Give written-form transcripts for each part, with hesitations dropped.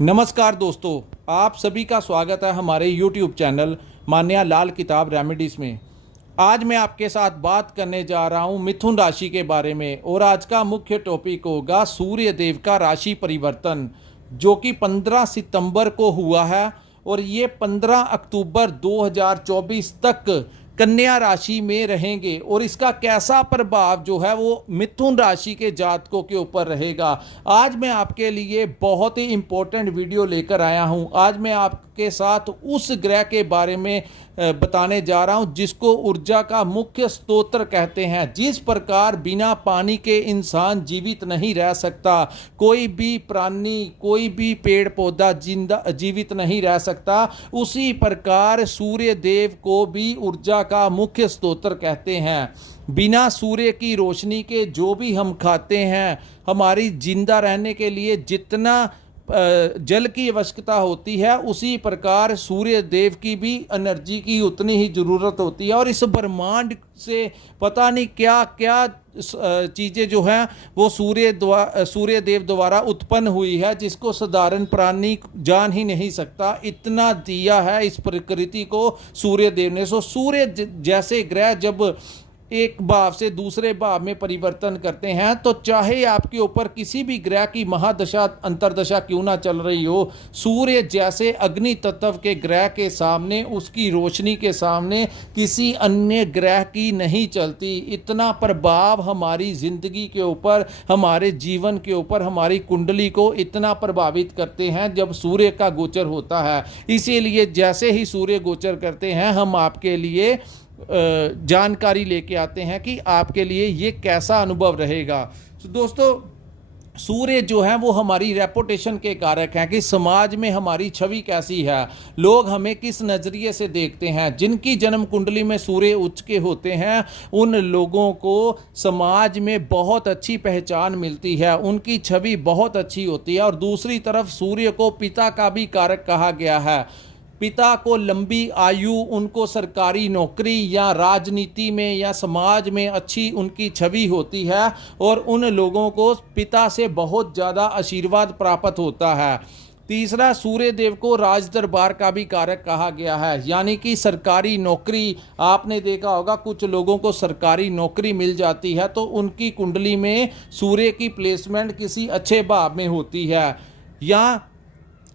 नमस्कार दोस्तों, आप सभी का स्वागत है हमारे YouTube चैनल मान्या लाल किताब रेमेडीज़ में। आज मैं आपके साथ बात करने जा रहा हूं मिथुन राशि के बारे में और आज का मुख्य टॉपिक होगा सूर्य देव का राशि परिवर्तन, जो कि 15 सितंबर को हुआ है और ये 15 अक्टूबर 2024 तक कन्या राशि में रहेंगे और इसका कैसा प्रभाव जो है वो मिथुन राशि के जातकों के ऊपर रहेगा। आज मैं आपके लिए बहुत ही इम्पोर्टेंट वीडियो लेकर आया हूं। आज मैं आपके साथ उस ग्रह के बारे में बताने जा रहा हूं जिसको ऊर्जा का मुख्य स्तोत्र कहते हैं। जिस प्रकार बिना पानी के इंसान जीवित नहीं रह सकता, कोई भी प्राणी, कोई भी पेड़ पौधा जिंदा जीवित नहीं रह सकता, उसी प्रकार सूर्य देव को भी ऊर्जा का मुख्य स्तोत्र कहते हैं। बिना सूर्य की रोशनी के जो भी हम खाते हैं, हमारी जिंदा रहने के लिए जितना जल की आवश्यकता होती है, उसी प्रकार सूर्य देव की भी एनर्जी की उतनी ही ज़रूरत होती है। और इस ब्रह्मांड से पता नहीं क्या क्या चीज़ें जो हैं वो सूर्य देव द्वारा उत्पन्न हुई है, जिसको साधारण प्राणी जान ही नहीं सकता। इतना दिया है इस प्रकृति को सूर्य देव ने। सूर्य जैसे ग्रह जब एक भाव से दूसरे भाव में परिवर्तन करते हैं, तो चाहे आपके ऊपर किसी भी ग्रह की महादशा अंतरदशा क्यों ना चल रही हो, सूर्य जैसे अग्नि तत्व के ग्रह के सामने, उसकी रोशनी के सामने किसी अन्य ग्रह की नहीं चलती। इतना प्रभाव हमारी जिंदगी के ऊपर, हमारे जीवन के ऊपर, हमारी कुंडली को इतना प्रभावित करते हैं जब सूर्य का गोचर होता है। इसीलिए जैसे ही सूर्य गोचर करते हैं, हम आपके लिए जानकारी लेके आते हैं कि आपके लिए ये कैसा अनुभव रहेगा। तो दोस्तों, सूर्य जो है वो हमारी रेपुटेशन के कारक हैं कि समाज में हमारी छवि कैसी है, लोग हमें किस नज़रिए से देखते हैं। जिनकी जन्म कुंडली में सूर्य उच्च के होते हैं, उन लोगों को समाज में बहुत अच्छी पहचान मिलती है, उनकी छवि बहुत अच्छी होती है। और दूसरी तरफ सूर्य को पिता का भी कारक कहा गया है। पिता को लंबी आयु, उनको सरकारी नौकरी या राजनीति में या समाज में अच्छी उनकी छवि होती है और उन लोगों को पिता से बहुत ज़्यादा आशीर्वाद प्राप्त होता है। तीसरा, सूर्य देव को राज दरबार का भी कारक कहा गया है, यानी कि सरकारी नौकरी। आपने देखा होगा कुछ लोगों को सरकारी नौकरी मिल जाती है तो उनकी कुंडली में सूर्य की प्लेसमेंट किसी अच्छे भाव में होती है या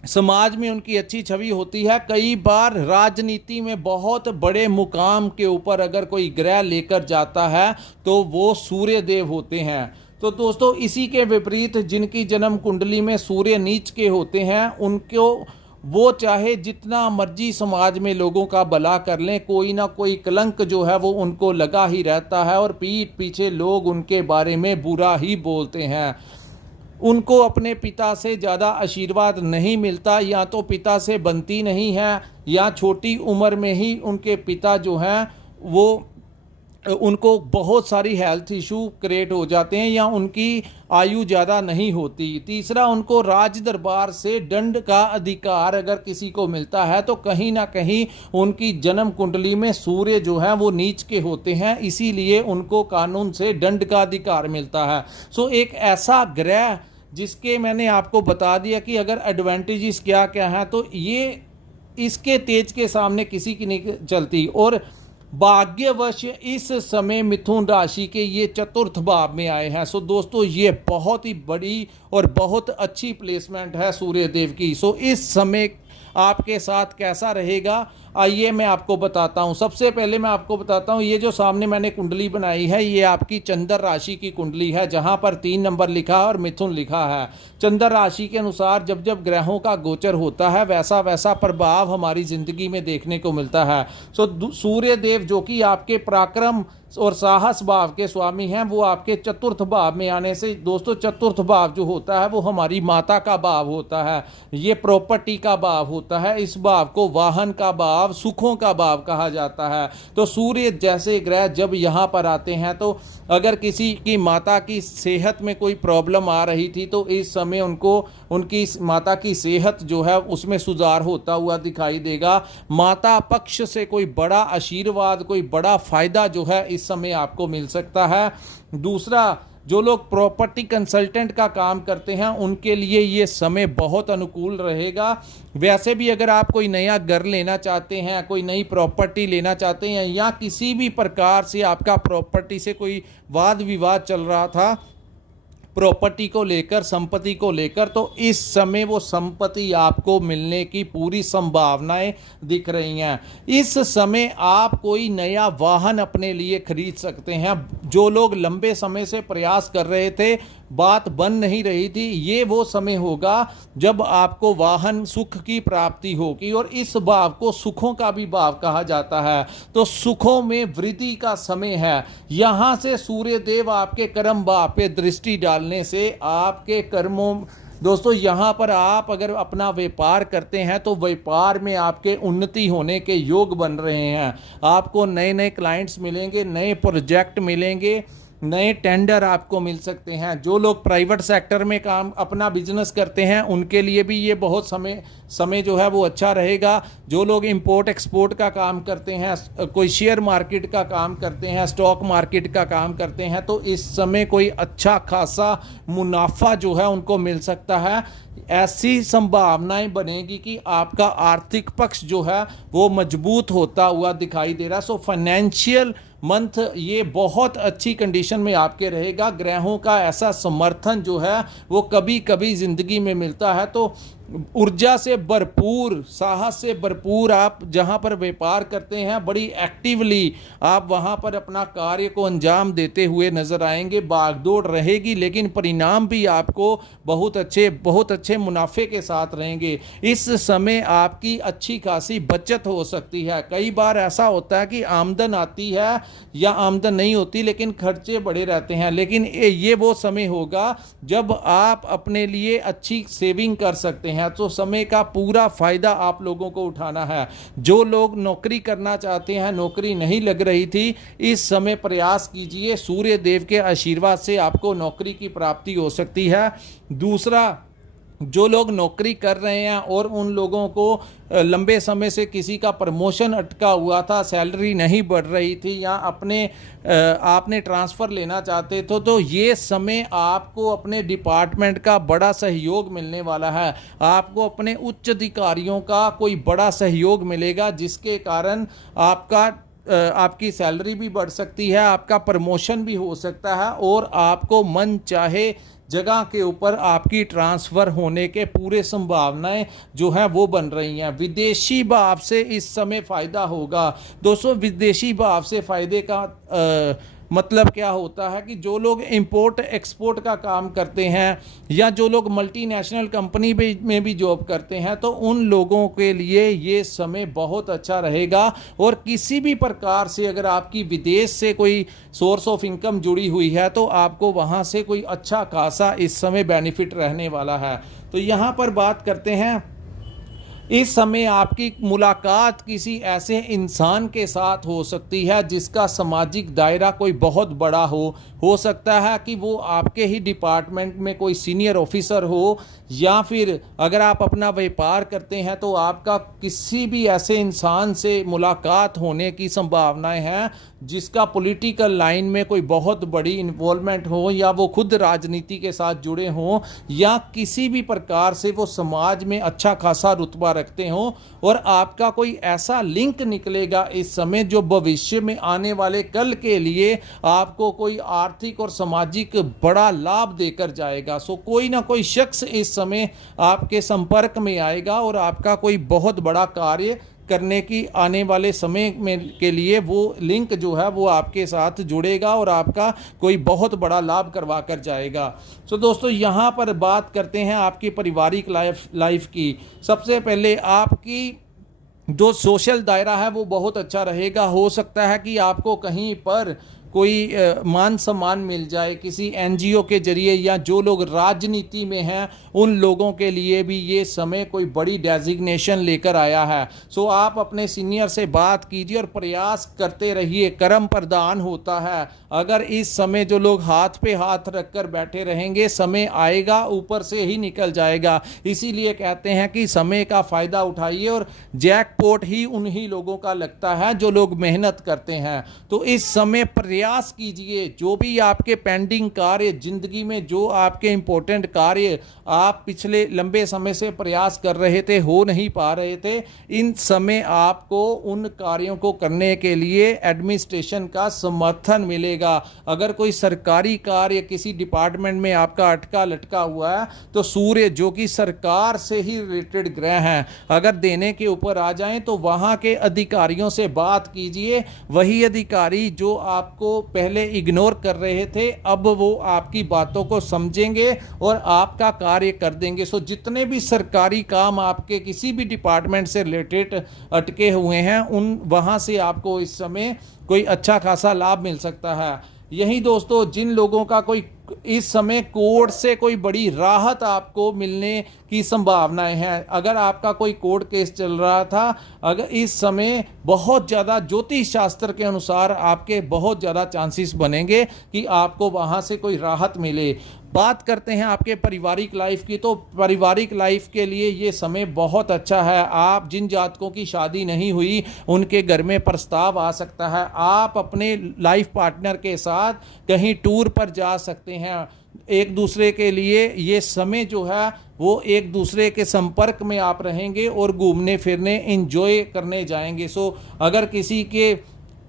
समाज में उनकी अच्छी छवि होती है। कई बार राजनीति में बहुत बड़े मुकाम के ऊपर अगर कोई ग्रह लेकर जाता है तो वो सूर्य देव होते हैं। तो दोस्तों, इसी के विपरीत जिनकी जन्म कुंडली में सूर्य नीच के होते हैं, उनको वो चाहे जितना मर्जी समाज में लोगों का भला कर लें, कोई ना कोई कलंक जो है वो उनको लगा ही रहता है और पीठ पीछे लोग उनके बारे में बुरा ही बोलते हैं। उनको अपने पिता से ज़्यादा आशीर्वाद नहीं मिलता, या तो पिता से बनती नहीं है या छोटी उम्र में ही उनके पिता जो हैं वो उनको बहुत सारी हेल्थ इशू क्रिएट हो जाते हैं या उनकी आयु ज़्यादा नहीं होती। तीसरा, उनको राज दरबार से दंड का अधिकार अगर किसी को मिलता है तो कहीं ना कहीं उनकी जन्म कुंडली में सूर्य जो है वो नीच के होते हैं, इसीलिए उनको कानून से दंड का अधिकार मिलता है। एक ऐसा ग्रह जिसके मैंने आपको बता दिया कि अगर एडवांटेजेस क्या क्या हैं, तो ये इसके तेज के सामने किसी की नहीं चलती। और भाग्यवश इस समय मिथुन राशि के ये चतुर्थ भाव में आए हैं। दोस्तों, ये बहुत ही बड़ी और बहुत अच्छी प्लेसमेंट है सूर्य देव की। इस समय आपके साथ कैसा रहेगा, आइए मैं आपको बताता हूं। सबसे पहले मैं आपको बताता हूं, ये जो सामने मैंने कुंडली बनाई है, ये आपकी चंद्र राशि की कुंडली है, जहां पर 3 नंबर लिखा है और मिथुन लिखा है। चंद्र राशि के अनुसार जब जब ग्रहों का गोचर होता है, वैसा वैसा प्रभाव हमारी जिंदगी में देखने को मिलता है। सूर्य देव जो कि आपके पराक्रम और साहस भाव के स्वामी हैं, वो आपके चतुर्थ भाव में आने से, दोस्तों, चतुर्थ भाव जो होता है वो हमारी माता का भाव होता है, ये प्रॉपर्टी का भाव होता है। इस भाव को वाहन का भाव, सुखों का भाव कहा जाता है। तो सूर्य जैसे ग्रह जब यहाँ पर आते हैं, तो अगर किसी की माता की सेहत में कोई प्रॉब्लम आ रही थी, तो इस समय उनको उनकी माता की सेहत जो है उसमें सुधार होता हुआ दिखाई देगा। माता पक्ष से कोई बड़ा आशीर्वाद, कोई बड़ा फायदा जो है इस समय आपको मिल सकता है। दूसरा, जो लोग प्रॉपर्टी कंसल्टेंट का काम करते हैं उनके लिए ये समय बहुत अनुकूल रहेगा। वैसे भी अगर आप कोई नया घर लेना चाहते हैं, कोई नई प्रॉपर्टी लेना चाहते हैं, या किसी भी प्रकार से आपका प्रॉपर्टी से कोई वाद विवाद चल रहा था प्रॉपर्टी को लेकर, संपत्ति को लेकर, तो इस समय वो संपत्ति आपको मिलने की पूरी संभावनाएं दिख रही हैं। इस समय आप कोई नया वाहन अपने लिए खरीद सकते हैं। जो लोग लंबे समय से प्रयास कर रहे थे, बात बन नहीं रही थी, ये वो समय होगा जब आपको वाहन सुख की प्राप्ति होगी। और इस भाव को सुखों का भी भाव कहा जाता है, तो सुखों में वृद्धि का समय है। यहां से सूर्य देव आपके कर्म भाव पे दृष्टि डालने से आपके कर्मों, दोस्तों यहाँ पर आप अगर अपना व्यापार करते हैं तो व्यापार में आपके उन्नति होने के योग बन रहे हैं। आपको नए नए क्लाइंट्स मिलेंगे, नए प्रोजेक्ट मिलेंगे, नए टेंडर आपको मिल सकते हैं। जो लोग प्राइवेट सेक्टर में काम अपना बिजनेस करते हैं उनके लिए भी ये बहुत समय जो है वो अच्छा रहेगा। जो लोग इंपोर्ट एक्सपोर्ट का काम करते हैं, कोई शेयर मार्केट का काम करते हैं, स्टॉक मार्केट का काम करते हैं, तो इस समय कोई अच्छा खासा मुनाफा जो है उनको मिल सकता है। ऐसी संभावनाएं बनेगी कि आपका आर्थिक पक्ष जो है वो मजबूत होता हुआ दिखाई दे रहा है। सो फाइनेंशियल मंथ ये बहुत अच्छी कंडीशन में आपके रहेगा। ग्रहों का ऐसा समर्थन जो है वो कभी कभी ज़िंदगी में मिलता है। तो ऊर्जा से भरपूर, साहस से भरपूर आप जहां पर व्यापार करते हैं, बड़ी एक्टिवली आप वहां पर अपना कार्य को अंजाम देते हुए नजर आएंगे। भागदौड़ रहेगी लेकिन परिणाम भी आपको बहुत अच्छे मुनाफे के साथ रहेंगे। इस समय आपकी अच्छी खासी बचत हो सकती है। कई बार ऐसा होता है कि आमदन आती है या आमदन नहीं होती लेकिन खर्चे बढ़े रहते हैं, लेकिन ये वो समय होगा जब आप अपने लिए अच्छी सेविंग कर सकते हैं। तो समय का पूरा फायदा आप लोगों को उठाना है। जो लोग नौकरी करना चाहते हैं, नौकरी नहीं लग रही थी, इस समय प्रयास कीजिए। सूर्य देव के आशीर्वाद से आपको नौकरी की प्राप्ति हो सकती है। दूसरा, जो लोग नौकरी कर रहे हैं और उन लोगों को लंबे समय से किसी का प्रमोशन अटका हुआ था, सैलरी नहीं बढ़ रही थी, या आपने ट्रांसफ़र लेना चाहते थे, तो ये समय आपको अपने डिपार्टमेंट का बड़ा सहयोग मिलने वाला है। आपको अपने उच्च अधिकारियों का कोई बड़ा सहयोग मिलेगा जिसके कारण आपकी सैलरी भी बढ़ सकती है, आपका प्रमोशन भी हो सकता है और आपको मन चाहे जगह के ऊपर आपकी ट्रांसफ़र होने के पूरे संभावनाएं जो हैं वो बन रही हैं। विदेशी भाव से इस समय फ़ायदा होगा। दोस्तों, विदेशी भाव से फ़ायदे का मतलब क्या होता है कि जो लोग इंपोर्ट एक्सपोर्ट का काम करते हैं या जो लोग मल्टीनेशनल कंपनी में भी जॉब करते हैं, तो उन लोगों के लिए ये समय बहुत अच्छा रहेगा। और किसी भी प्रकार से अगर आपकी विदेश से कोई सोर्स ऑफ इनकम जुड़ी हुई है तो आपको वहाँ से कोई अच्छा खासा इस समय बेनिफिट रहने वाला है। तो यहाँ पर बात करते हैं, इस समय आपकी मुलाकात किसी ऐसे इंसान के साथ हो सकती है जिसका सामाजिक दायरा कोई बहुत बड़ा हो सकता है कि वो आपके ही डिपार्टमेंट में कोई सीनियर ऑफिसर हो, या फिर अगर आप अपना व्यापार करते हैं तो आपका किसी भी ऐसे इंसान से मुलाकात होने की संभावनाएं हैं जिसका पॉलिटिकल लाइन में कोई बहुत बड़ी इन्वॉल्वमेंट हो, या वो खुद राजनीति के साथ जुड़े हों, या किसी भी प्रकार से वो समाज में अच्छा खासा रुतबा रखते हों, और आपका कोई ऐसा लिंक निकलेगा इस समय जो भविष्य में आने वाले कल के लिए आपको कोई आर्थिक और सामाजिक बड़ा लाभ देकर जाएगा। सो कोई ना कोई शख्स इस समय आपके संपर्क में आएगा और आपका कोई बहुत बड़ा कार्य करने की आने वाले समय में के लिए वो लिंक जो है वो आपके साथ जुड़ेगा और आपका कोई बहुत बड़ा लाभ करवा कर जाएगा। सो दोस्तों, यहाँ पर बात करते हैं आपकी पारिवारिक लाइफ की। सबसे पहले आपकी जो सोशल दायरा है वो बहुत अच्छा रहेगा। हो सकता है कि आपको कहीं पर कोई मान सम्मान मिल जाए किसी एनजीओ के जरिए, या जो लोग राजनीति में हैं उन लोगों के लिए भी ये समय कोई बड़ी डेजिग्नेशन लेकर आया है। सो आप अपने सीनियर से बात कीजिए और प्रयास करते रहिए, कर्म प्रदान होता है। अगर इस समय जो लोग हाथ पे हाथ रखकर बैठे रहेंगे, समय आएगा ऊपर से ही निकल जाएगा। इसीलिए कहते हैं कि समय का फ़ायदा उठाइए, और जैकपॉट ही उन्हीं लोगों का लगता है जो लोग मेहनत करते हैं। तो इस समय प्रयास कीजिए, जो भी आपके पेंडिंग कार्य ज़िंदगी में, जो आपके इम्पोर्टेंट कार्य आप पिछले लंबे समय से प्रयास कर रहे थे, हो नहीं पा रहे थे, इन समय आपको उन कार्यों को करने के लिए एडमिनिस्ट्रेशन का समर्थन मिलेगा। अगर कोई सरकारी कार्य किसी डिपार्टमेंट में आपका अटका लटका हुआ है, तो सूर्य जो कि सरकार से ही रिलेटेड ग्रह हैं, अगर देने के ऊपर आ जाएं तो वहां के अधिकारियों से बात कीजिए। वही अधिकारी जो आपको पहले इग्नोर कर रहे थे, अब वो आपकी बातों को समझेंगे और आपका कार्य कर देंगे। सो जितने भी सरकारी काम आपके किसी भी डिपार्टमेंट से रिलेटेड अटके हुए हैं, उन वहां से आपको इस समय कोई अच्छा खासा लाभ मिल सकता है। यही दोस्तों, जिन लोगों का कोई इस समय कोर्ट से कोई बड़ी राहत आपको मिलने की संभावनाएं हैं, अगर आपका कोई कोर्ट केस चल रहा था, अगर इस समय बहुत ज़्यादा ज्योतिष शास्त्र के अनुसार आपके बहुत ज़्यादा चांसेस बनेंगे कि आपको वहाँ से कोई राहत मिले। बात करते हैं आपके पारिवारिक लाइफ की, तो पारिवारिक लाइफ के लिए ये समय बहुत अच्छा है। आप जिन जातकों की शादी नहीं हुई, उनके घर में प्रस्ताव आ सकता है। आप अपने लाइफ पार्टनर के साथ कहीं टूर पर जा सकते हैं। एक दूसरे के लिए ये समय जो है वो एक दूसरे के संपर्क में आप रहेंगे और घूमने फिरने एंजॉय करने जाएंगे। सो अगर किसी के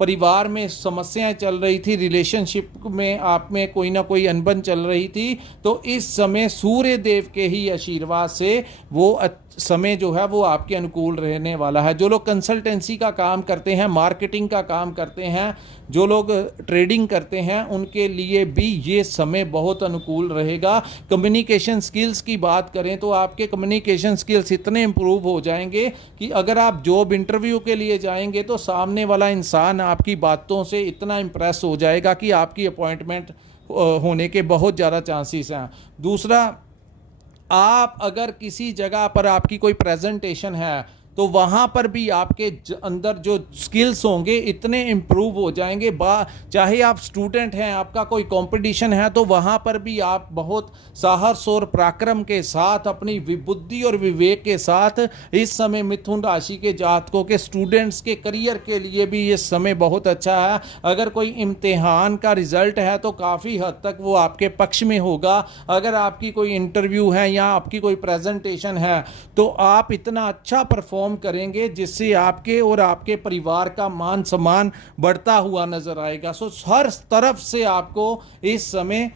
परिवार में समस्याएं चल रही थी, रिलेशनशिप में आप में कोई ना कोई अनबन चल रही थी, तो इस समय सूर्य देव के ही आशीर्वाद से वो समय जो है वो आपके अनुकूल रहने वाला है। जो लोग कंसल्टेंसी का काम करते हैं, मार्केटिंग का काम करते हैं, जो लोग ट्रेडिंग करते हैं, उनके लिए भी ये समय बहुत अनुकूल रहेगा। कम्युनिकेशन स्किल्स की बात करें तो आपके कम्युनिकेशन स्किल्स इतने इम्प्रूव हो जाएंगे कि अगर आप जॉब इंटरव्यू के लिए जाएंगे तो सामने वाला इंसान आपकी बातों से इतना इम्प्रेस हो जाएगा कि आपकी अपॉइंटमेंट होने के बहुत ज़्यादा चांसेस हैं। दूसरा, आप अगर किसी जगह पर आपकी कोई प्रेजेंटेशन है, तो वहाँ पर भी आपके अंदर जो स्किल्स होंगे इतने इम्प्रूव हो जाएंगे। चाहे आप स्टूडेंट हैं, आपका कोई कंपटीशन है, तो वहाँ पर भी आप बहुत साहस और पराक्रम के साथ, अपनी विबुद्धि और विवेक के साथ इस समय मिथुन राशि के जातकों के स्टूडेंट्स के करियर के लिए भी ये समय बहुत अच्छा है। अगर कोई इम्तिहान का रिजल्ट है तो काफ़ी हद तक वो आपके पक्ष में होगा। अगर आपकी कोई इंटरव्यू है या आपकी कोई प्रेजेंटेशन है, तो आप इतना अच्छा परफॉर्म करेंगे जिससे आपके और आपके परिवार का मान सम्मान बढ़ता हुआ नजर आएगा। सो हर तरफ से आपको इस समय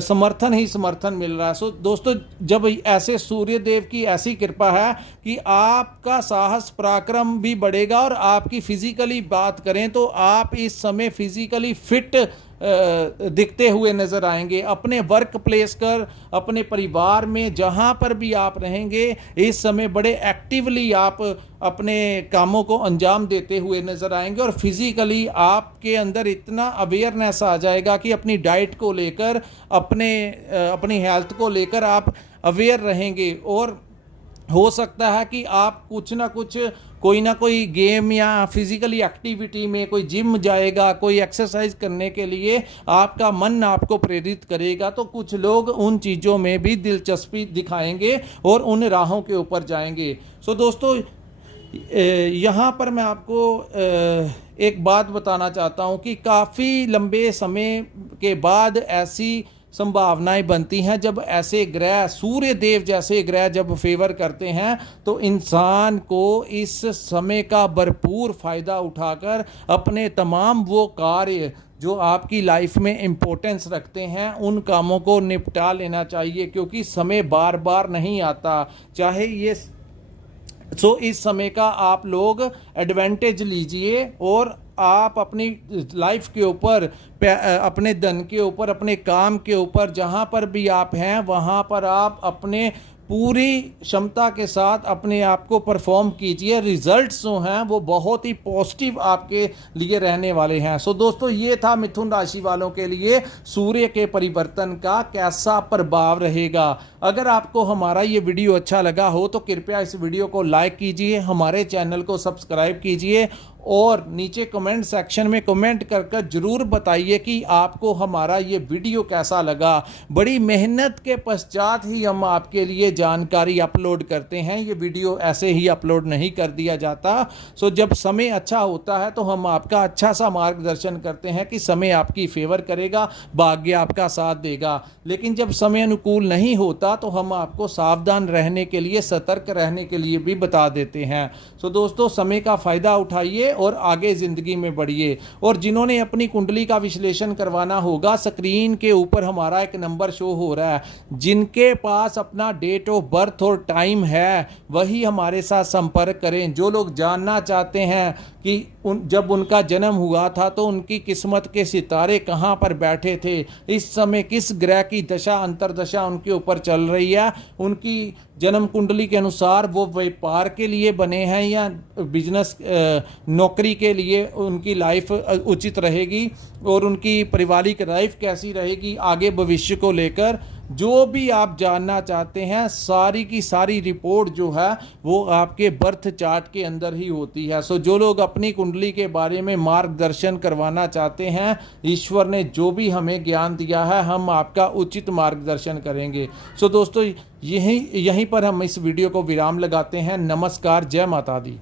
समर्थन ही समर्थन मिल रहा है। सो दोस्तों, जब ऐसे सूर्य देव की ऐसी कृपा है कि आपका साहस पराक्रम भी बढ़ेगा और आपकी फिजिकली बात करें तो आप इस समय फिजिकली फिट दिखते हुए नजर आएंगे। अपने वर्क प्लेस कर, अपने परिवार में जहां पर भी आप रहेंगे, इस समय बड़े एक्टिवली आप अपने कामों को अंजाम देते हुए नजर आएंगे और फिजिकली आपके अंदर इतना अवेयरनेस आ जाएगा कि अपनी डाइट को लेकर, अपनी हेल्थ को लेकर आप अवेयर रहेंगे। और हो सकता है कि आप कुछ ना कुछ, कोई ना कोई गेम या फिजिकली एक्टिविटी में, कोई जिम जाएगा, कोई एक्सरसाइज करने के लिए आपका मन आपको प्रेरित करेगा, तो कुछ लोग उन चीज़ों में भी दिलचस्पी दिखाएंगे और उन राहों के ऊपर जाएंगे। सो दोस्तों, यहाँ पर मैं आपको एक बात बताना चाहता हूँ कि काफ़ी लंबे समय के बाद ऐसी संभावनाएं बनती हैं जब ऐसे ग्रह, सूर्य देव जैसे ग्रह जब फेवर करते हैं, तो इंसान को इस समय का भरपूर फ़ायदा उठाकर अपने तमाम वो कार्य जो आपकी लाइफ में इम्पोर्टेंस रखते हैं, उन कामों को निपटा लेना चाहिए, क्योंकि समय बार बार नहीं आता। चाहे ये इस समय का आप लोग एडवांटेज लीजिए और आप अपनी लाइफ के ऊपर, अपने धन के ऊपर, अपने काम के ऊपर, जहाँ पर भी आप हैं वहाँ पर आप अपने पूरी क्षमता के साथ अपने आप को परफॉर्म कीजिए। रिजल्ट्स जो हैं वो बहुत ही पॉजिटिव आपके लिए रहने वाले हैं। सो दोस्तों, ये था मिथुन राशि वालों के लिए सूर्य के परिवर्तन का कैसा प्रभाव रहेगा। अगर आपको हमारा ये वीडियो अच्छा लगा हो तो कृपया इस वीडियो को लाइक कीजिए, हमारे चैनल को सब्सक्राइब कीजिए और नीचे कमेंट सेक्शन में कमेंट कर ज़रूर बताइए कि आपको हमारा ये वीडियो कैसा लगा। बड़ी मेहनत के पश्चात ही हम आपके लिए जानकारी अपलोड करते हैं, ये वीडियो ऐसे ही अपलोड नहीं कर दिया जाता। सो जब समय अच्छा होता है तो हम आपका अच्छा सा मार्गदर्शन करते हैं कि समय आपकी फेवर करेगा, भाग्य आपका साथ देगा। लेकिन जब समय अनुकूल नहीं होता तो हम आपको सावधान रहने के लिए, सतर्क रहने के लिए भी बता देते हैं। सो दोस्तों, समय का फ़ायदा उठाइए और आगे ज़िंदगी में बढ़िए। और जिन्होंने अपनी कुंडली का विश्लेषण करवाना होगा, स्क्रीन के ऊपर हमारा एक नंबर शो हो रहा है। जिनके पास अपना डेट ऑफ बर्थ और टाइम है वही हमारे साथ संपर्क करें। जो लोग जानना चाहते हैं कि जब उनका जन्म हुआ था तो उनकी किस्मत के सितारे कहाँ पर बैठे थे, इस समय किस ग्रह की दशा अंतरदशा उनके ऊपर चल रही है, उनकी जन्म कुंडली के अनुसार वो व्यापार के लिए बने हैं या बिजनेस नौकरी के लिए उनकी लाइफ उचित रहेगी और उनकी पारिवारिक लाइफ कैसी रहेगी आगे भविष्य को लेकर, जो भी आप जानना चाहते हैं सारी की सारी रिपोर्ट जो है वो आपके बर्थ चार्ट के अंदर ही होती है। सो जो लोग अपनी कुंडली के बारे में मार्गदर्शन करवाना चाहते हैं, ईश्वर ने जो भी हमें ज्ञान दिया है हम आपका उचित मार्गदर्शन करेंगे। सो दोस्तों, यहीं पर हम इस वीडियो को विराम लगाते हैं। नमस्कार, जय माता दी।